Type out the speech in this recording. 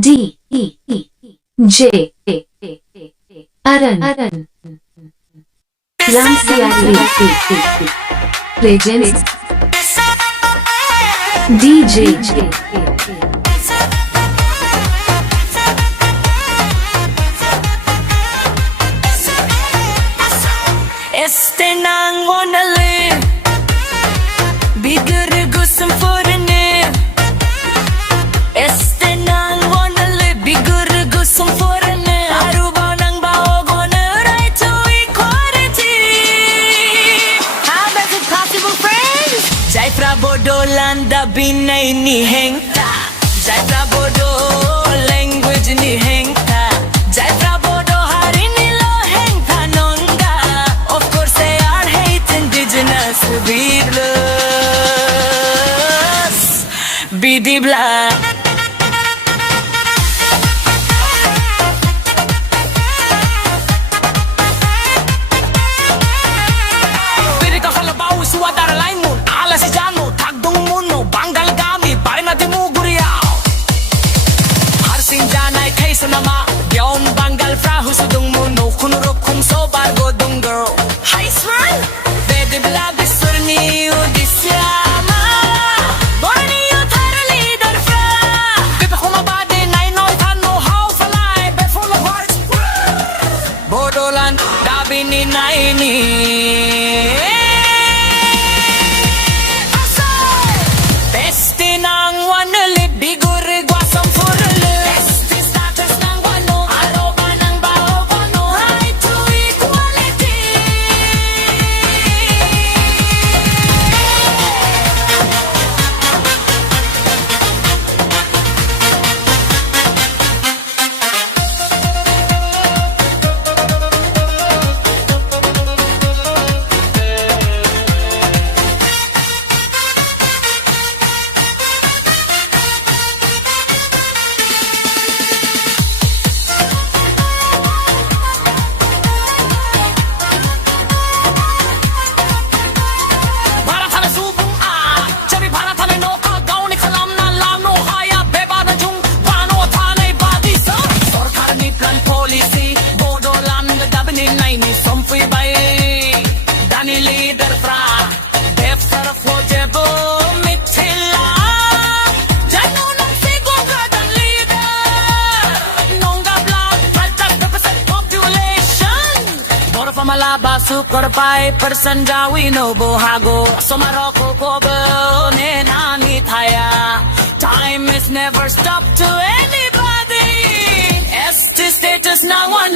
D E J Aran Lancia Regents DJ Este nang wanale Bigger gusum forne Este nang wanale Bigger gusum forne Aruba nang baogone Right to equality How is it possible, friends? Jai Prabodo landa binay ni hengta Jai Prabodo language ni hengta Jai Prabodo hari nilo hengta nonga Of course they are hate indigenous Beatles BD Black Pirita kalabaw suwadara lain mo Ala si Jano tagdong muno Banggal gami pare na dimuguriyaw Harsing janay kaysa nama Byaon Banggal fra husudong muno Kunurok kung so bargo dong girl Hi smile Bede Black surni udisyama Borni uthara leader fra Pipa kumabade nay no tano how falay Bed full of hearts Bodolan dabi ni naini Besti nang wanali bigur guasam furali Besti status nang wano aroba nang bao kono Right to equality Para tane subong Chabi para tane no ka gauni kalam na lano haya beba na jung Bano tane badi sa Sarkar ni plan policy Bodo land dabi ni nai ni Somfui bay Dani leader fra Def saraf ho jebo mitila Jano nang sigo gadan leader Nonga block 12% population Boro pa malaba sukor pai person jawi no bohago Somaroko kobo ne nani thaya Time is never stopped to anybody ST status na one